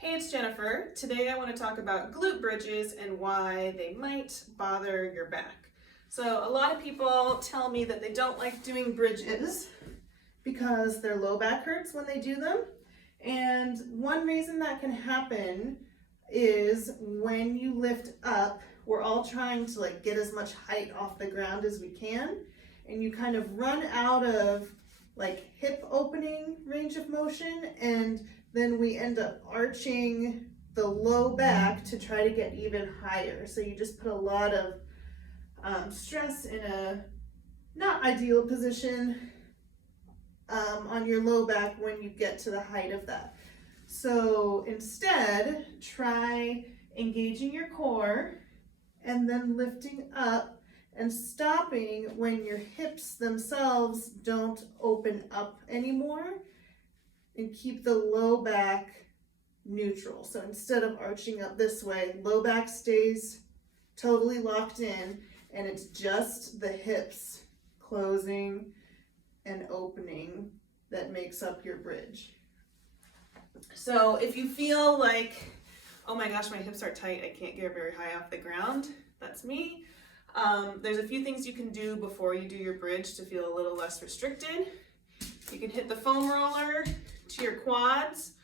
Hey, it's Jennifer. Today I want to talk about glute bridges and why they might bother your back. So a lot of people tell me that they don't like doing bridges because their low back hurts when they do them. And one reason that can happen is when you lift up, we're all trying to get as much height off the ground as we can, and you kind of run out of hip opening range of motion, and then we end up arching the low back to try to get even higher. So you just put a lot of stress in a not ideal position on your low back when you get to the height of that. So instead, try engaging your core and then lifting up and stopping when your hips themselves don't open up anymore, and keep the low back neutral. So instead of arching up this way, low back stays totally locked in, and it's just the hips closing and opening that makes up your bridge. So if you feel like, oh my gosh, my hips are tight, I can't get very high off the ground, that's me. There's a few things you can do before you do your bridge to feel a little less restricted. You can hit the foam roller to your quads.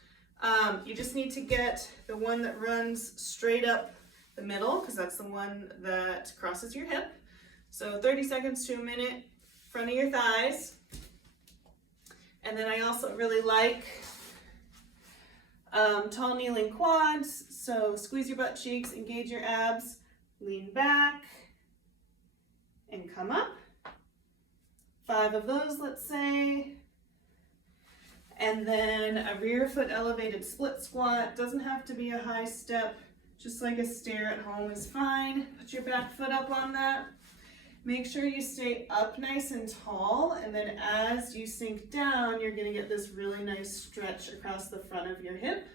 You just need to get the one that runs straight up the middle, because that's the one that crosses your hip. So 30 seconds to a minute, front of your thighs. And then I also really like tall kneeling quads. So squeeze your butt cheeks, engage your abs, lean back, and come up. 5 of those, let's say. And then a rear foot elevated split squat. Doesn't have to be a high step, just like a stair at home is fine. Put your back foot up on that. Make sure you stay up nice and tall, and then as you sink down, you're gonna get this really nice stretch across the front of your hip.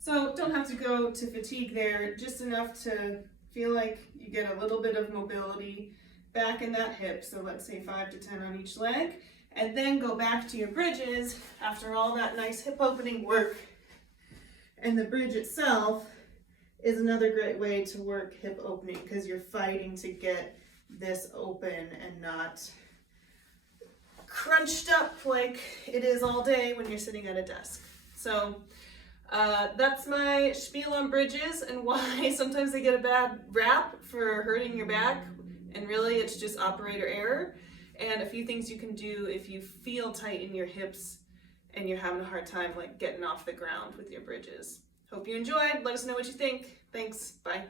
So don't have to go to fatigue there, just enough to feel like you get a little bit of mobility back in that hip. So let's say 5 to 10 on each leg, and then go back to your bridges after all that nice hip opening work. And the bridge itself is another great way to work hip opening, because you're fighting to get this open and not crunched up like it is all day when you're sitting at a desk. So that's my spiel on bridges and why sometimes they get a bad rap for hurting your back, and really it's just operator error. And a few things you can do if you feel tight in your hips and you're having a hard time getting off the ground with your bridges. Hope you enjoyed. Let us know what you think. Thanks. Bye.